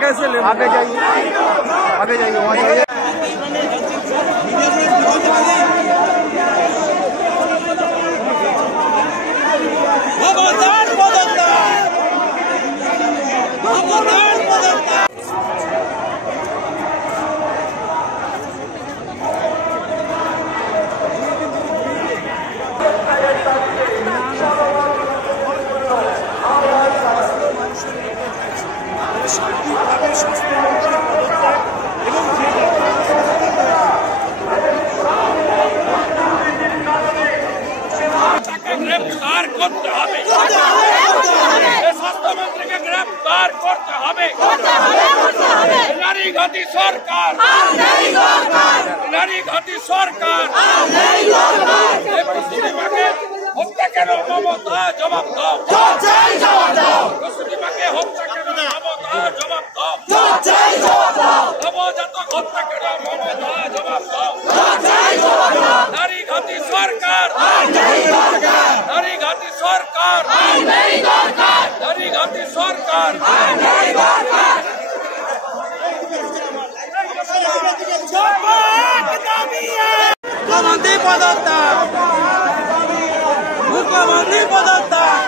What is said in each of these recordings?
कैसे ले आगे जाइए वहाँ जाइए। গ্রেফতার করতে হবে, স্বাস্থ্যমন্ত্রীকে গ্রেফতার করতে হবে। নারীঘাতী সরকার, নারীঘাতী সরকার, হত্যা কেন মমতা জবাব দাও, প্রসূতিমাকে হত্যা কেন মমতা জবাব দাও, নবজাতক হত্যা কেন মমতা জবাব দাও। নারীঘাতী সরকার, নারীঘাতী সরকার, নারীঘাতী সরকার। মুখ্যমন্ত্রী পদত্যাগ, মুখ্যমন্ত্রী পদত্যাগ।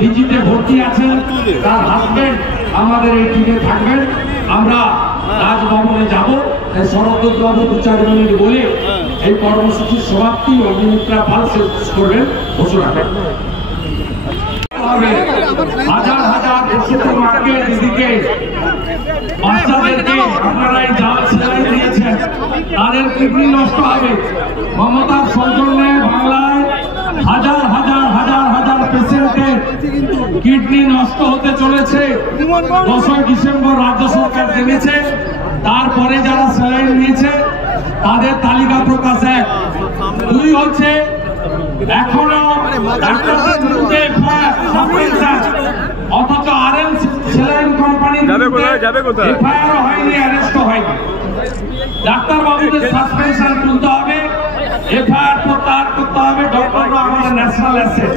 পিজিতে ভর্তি আছেন, তার হাজবেন্ড আমাদের এই টিমে থাকবেন। আমরা রাজভবনে যাব। শরৎ বাবু 2-4 মিনিট বলে এই কর্মসূচির সমাপ্তি অগ্নিমিত্রা পাল শেষ করবেন ঘোষণা করেন। হাজার হাজার প্রসূত মাকে, দিদিকে, বাচ্চাদেরকে আপনারা এই জাল সেলাই দিয়েছেন, তাদের কিডনি নষ্ট হবে। মমতার সৌজন্যে বাংলায় হাজার হাজার হাজার হাজার পেশেন্টের কিডনি নষ্ট হতে চলেছে। 10 ডিসেম্বর রাজ্য সরকার জেনেছে, তারপরে যারা সেলাইন নিয়েছে তাদের তালিকা প্রকাশ। 2 হচ্ছে এখনো ডাক্তারদের বিরুদ্ধে অথচ আরএম সেলাইন কোম্পানির এফআইআর হয়নি, অ্যারেস্ট হয়নি। ডাক্তার বাবুদের সাসপেনশন তুলতে হবে, এফআইআর প্রত্যাহার করতে হবে। ডক্টররা আমাদের ন্যাশনাল অ্যাসেট।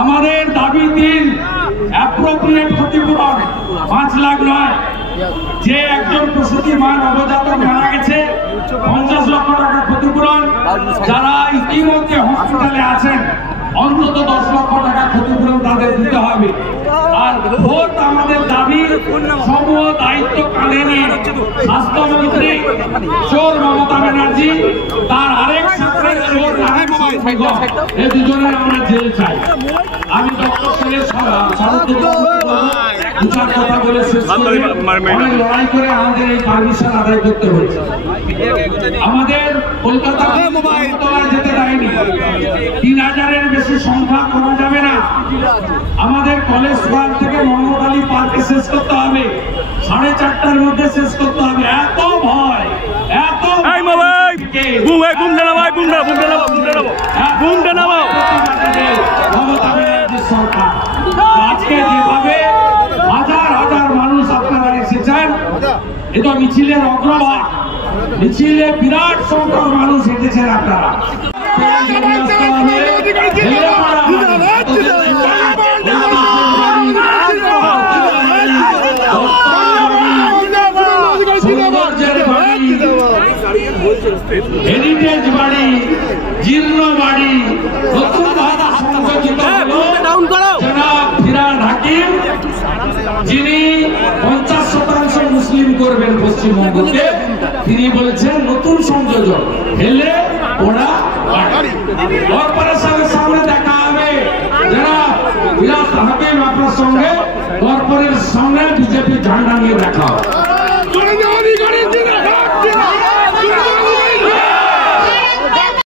আমাদের দাবি 3, অ্যাপ্রোপ্রিয়েট ক্ষতিপূরণ 5 লাখ নয়। যে একজন প্রসূতি মা নবজাতক মারা গেছে 50 লক্ষ টাকা ক্ষতিপূরণ। যারা ইতিমধ্যে হসপিটালে আছেন অন্তত 10 লক্ষ টাকা ক্ষতিপূরণ তাদের দিতে হবে। আর ভোট আমাদের দাবি সমূহ দায়িত্ব কাঁধে নিয়ে স্বাস্থ্যমন্ত্রী চোর মমতা ব্যানার্জি, তার আরেক সাথে চোর এই দুজনের আমরা জেল চাই। আমি ডক্টর কথা বলে শেষ করে অনেক লড়াই করে আমাদের এই পারমিশন আদায় করতে হয়েছে। আমাদের কলকাতা যেতে দেয়নি, 3000-এর বেশি সংখ্যা করা যাবে না। আমাদের কলেজ স্কোয়ার থেকে মোহাম্মদ আলী পার্কে শেষ করতে হবে, 4:30টার মধ্যে শেষ করতে হবে। এত ভয়, এত সরকার আজকে যেভাবে হাজার হাজার মানুষ আপনারা এসেছেন, এটা মিছিলের অগ্রভাগ। মিছিলে বিরাট সংখ্যক মানুষ হেঁটেছেন আপনারা। হেরিটেজ বাড়ি, জীর্ণ বাড়ি, নতুন ভাবে সংযোজিত ফিরাদ হাকিম, যিনি 50% মুসলিম করবেন পশ্চিমবঙ্গকে, তিনি বলেছেন নতুন সংযোজন হেলে ওরা কর্পোরেশনের সামনে দেখা হবে। যারা ফিরাদ হাকিম আপনার সঙ্গে কর্পোরেশনের সামনে বিজেপি ঝান্ডা নিয়ে দেখা হবে।